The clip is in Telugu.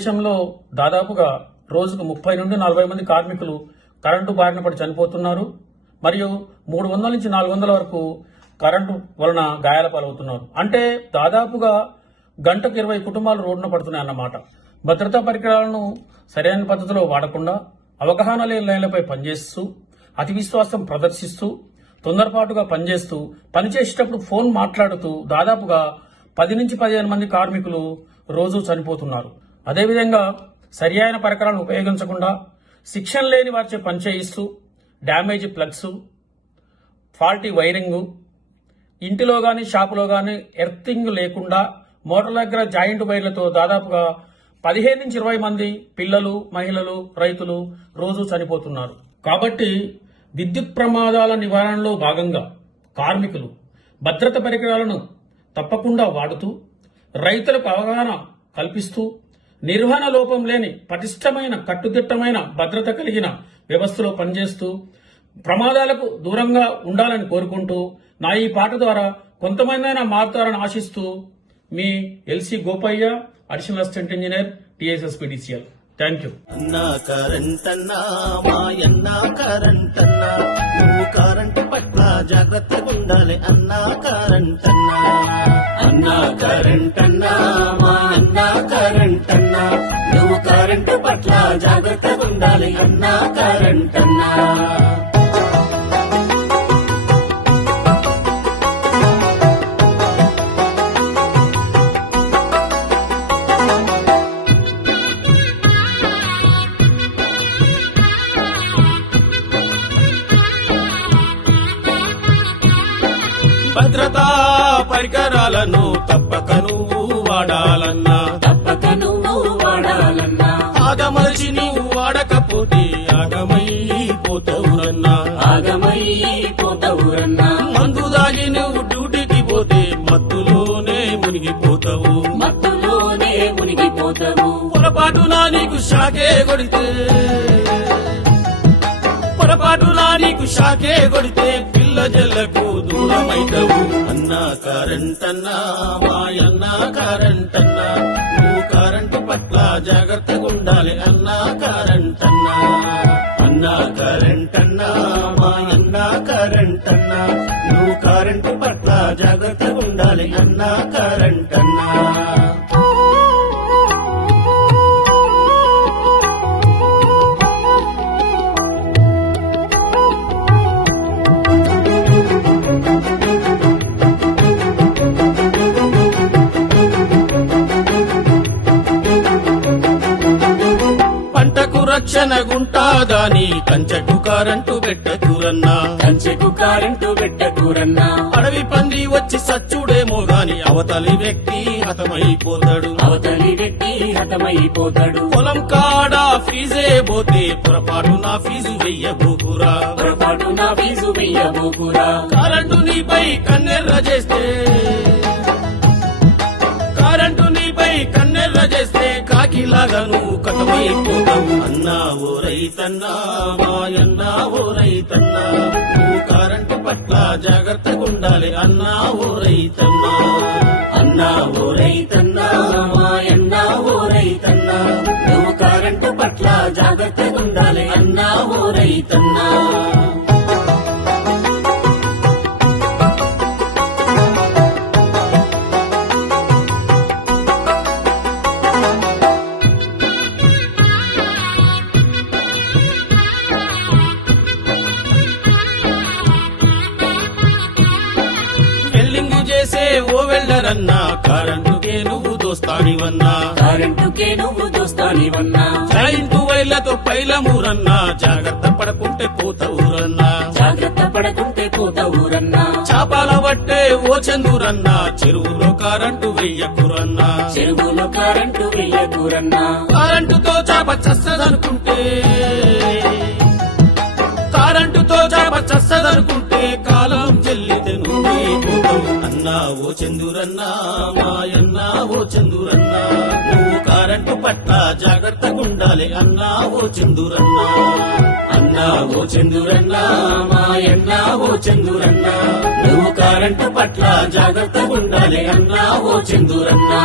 దేశంలో దాదాపుగా రోజుకు 30 నుండి 40 మంది కార్మికులు కరెంటు బారిన పడి చనిపోతున్నారు. మరియు 300 నుంచి 400 వరకు కరెంటు వలన గాయాల పాలవుతున్నారు. అంటే దాదాపుగా గంటకు 20 కుటుంబాలు రోడ్డున పడుతున్నాయి అన్నమాట. భద్రతా పరికరాలను సరైన పద్ధతిలో వాడకుండా అవగాహన లేని లైన్లపై పనిచేస్తూ అతి విశ్వాసం ప్రదర్శిస్తూ తొందరపాటుగా పనిచేస్తూ పనిచేసేటప్పుడు ఫోన్ మాట్లాడుతూ దాదాపుగా 10 నుంచి 15 మంది కార్మికులు రోజు చనిపోతున్నారు. అదేవిధంగా సరియైన పరికరాలను ఉపయోగించకుండా శిక్షణ లేని వారిచే పనిచేయిస్తూ డ్యామేజ్ ప్లగ్స్, ఫాల్టీ వైరింగ్, ఇంటిలో గాని షాపులో గాని ఎర్తింగ్ లేకుండా మోటార్ల దగ్గర జాయింట్ వైర్లతో దాదాపుగా 15 నుంచి 20 మంది పిల్లలు, మహిళలు, రైతులు రోజు చనిపోతున్నారు. కాబట్టి విద్యుత్ ప్రమాదాల నివారణలో భాగంగా కార్మికులు భద్రత పరికరాలను తప్పకుండా వాడుతూ రైతులకు అవగాహన కల్పిస్తూ నిర్వహణ లోపం లేని పటిష్టమైన కట్టుదిట్టమైన భద్రత కలిగిన వ్యవస్థలో పనిచేస్తూ ప్రమాదాలకు దూరంగా ఉండాలని కోరుకుంటూ నా ఈ పాట ద్వారా కొంతమందైనా మారుతారని ఆశిస్తూ మీ L C Gopayya, additional assistant engineer, TSSPDCL. Thank you. అన్నా కరెంటన్నా మాయన్నా కరెంటన్నా నువ్వు కరెంటు పట్ల జాగ్రత్తగా ఉండాలి అన్నా కరెంటన్నా. అన్నా కరెంటన్నా మాయన్నా కరెంటన్నా నువ్వు కరెంటు పట్ల జాగ్రత్తగా ఉండాలి అన్నా కరెంటన్నా. భద్రతా పరికరాలను తప్పక నువ్వు వాడాలన్నా ఆగమలిచి నువ్వు వాడకపోతే ఆగమైపోతావురన్నా. మందు దాగి నువ్వు డ్యూటీకి పోతే మత్తులోనే మునిగిపోతావు. పొరపాటునా నీకు షాకే కొడితే పిల్ల జల్లకు దూరమైతవు. అన్నా కరెంటన్నా మాయన్నా కరెంటన్నా నువ్వు కరెంటు పట్ల జాగ్రత్తగా ఉండాలి అన్నా కరెంటన్నా. అన్నా కరెంటన్నా మాయన్నా కరెంటన్నా నువ్వు కరెంటు పట్ల జాగ్రత్తగా ఉండాలి అన్నా కరెంటన్నా. రక్షణ గుంటాదాని కంచెకు కరెంటు పెట్టకురన్నా. అడవి పంది వచ్చి సచ్చుడేమో గాని అవతలి వ్యక్తి హతమైపోతాడు. పొలం కాడ ఫీజే పోతే పొరపాటు నా ఫీజు వెయ్యబోకురా. కరెంటు నీపై కన్నెర్ర చేస్తే కాకిలాగా నువ్వు కథమైపోతావు. అన్నా ఓ రైతన్నా మాయన్నా ఓ రైతన్నా నువ్వు కరెంటు పట్ల జాగ్రత్తగా ఉండాలి అన్నా ఓ రైతన్నా. అన్నా ఓ రైతన్నా మాయన్నా ఓ రైతన్నా నువ్వు కరెంటు పట్ల జాగ్రత్తగా ఉండాలి అన్నా ఓ రైతన్నా. చేసే ఓ వెల్డరన్నా కరెంటుకే నువ్వు దోస్తానివన్నా. జాయింట్ వైర్లతో పైలమూరన్నా జాగ్రత్త పడకుంటే పోతావురన్నా. చాపాల పట్టే ఓ చందురన్నా చెరువులో కరెంటు వెయ్యకురన్నా. కరెంటుతో చాప చస్తదనుకుంటే కాలం చెల్లితే నువ్వే పోతావు. అన్నా ఓ చందురన్నా మాయన్నా ఓ చందురన్నా నువ్వు కరెంటు పట్ల జాగ్రత్తగా ఉండాలి అన్నా ఓ చందురన్నా. అన్నా ఓ చందురన్నా మాయన్నా ఓ చందురన్నా నువ్వు కరెంటు పట్ల జాగ్రత్తగా ఉండాలి అన్నా ఓ చందురన్నా.